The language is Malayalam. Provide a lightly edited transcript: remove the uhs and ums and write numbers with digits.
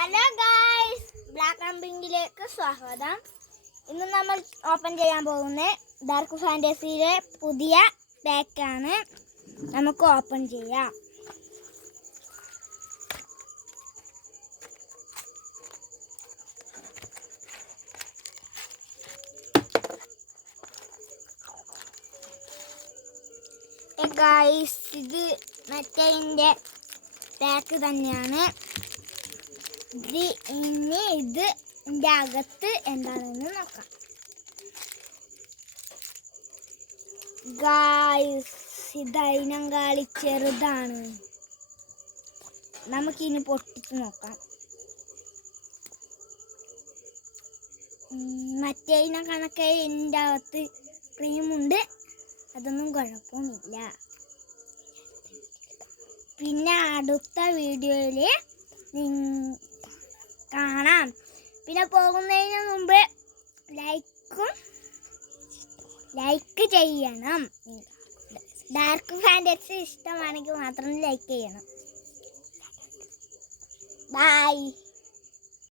ഹലോ ഗായ്സ്, ബ്ലാക്ക് ആൻഡ് പിങ്കിലേക്ക് സ്വാഗതം. ഇന്ന് നമ്മൾ ഓപ്പൺ ചെയ്യാൻ പോകുന്ന ഡാർക്ക് ഫാൻറ്റസിയിലെ പുതിയ പാക്കാണ്. നമുക്ക് ഓപ്പൺ ചെയ്യാം. ഗായ്സ്, ഇത് മറ്റേതിൻ്റെ പാക്ക് തന്നെയാണ്. ഇനി ഇതിൻ്റെ അകത്ത് എന്താണെന്ന് നോക്കാം. ഗായ്സ്, ഇതതിനങ്കാളി ചെറുതാണ്. നമുക്കിനി പൊട്ടിച്ച് നോക്കാം. മറ്റേതിനെ കണക്കെ ഇതിൻ്റെ അകത്ത് ക്രീമുണ്ട്, അതൊന്നും കുഴപ്പമില്ല. പിന്നെ അടുത്ത വീഡിയോയിൽ കാണാം. പിന്നെ പോകുന്നതിന് മുമ്പ് ലൈക്ക് ചെയ്യണം. ഡാർക്ക് ഫാൻറ്റസി ഇഷ്ടമാണെങ്കിൽ മാത്രം ലൈക്ക് ചെയ്യണം. ബൈ.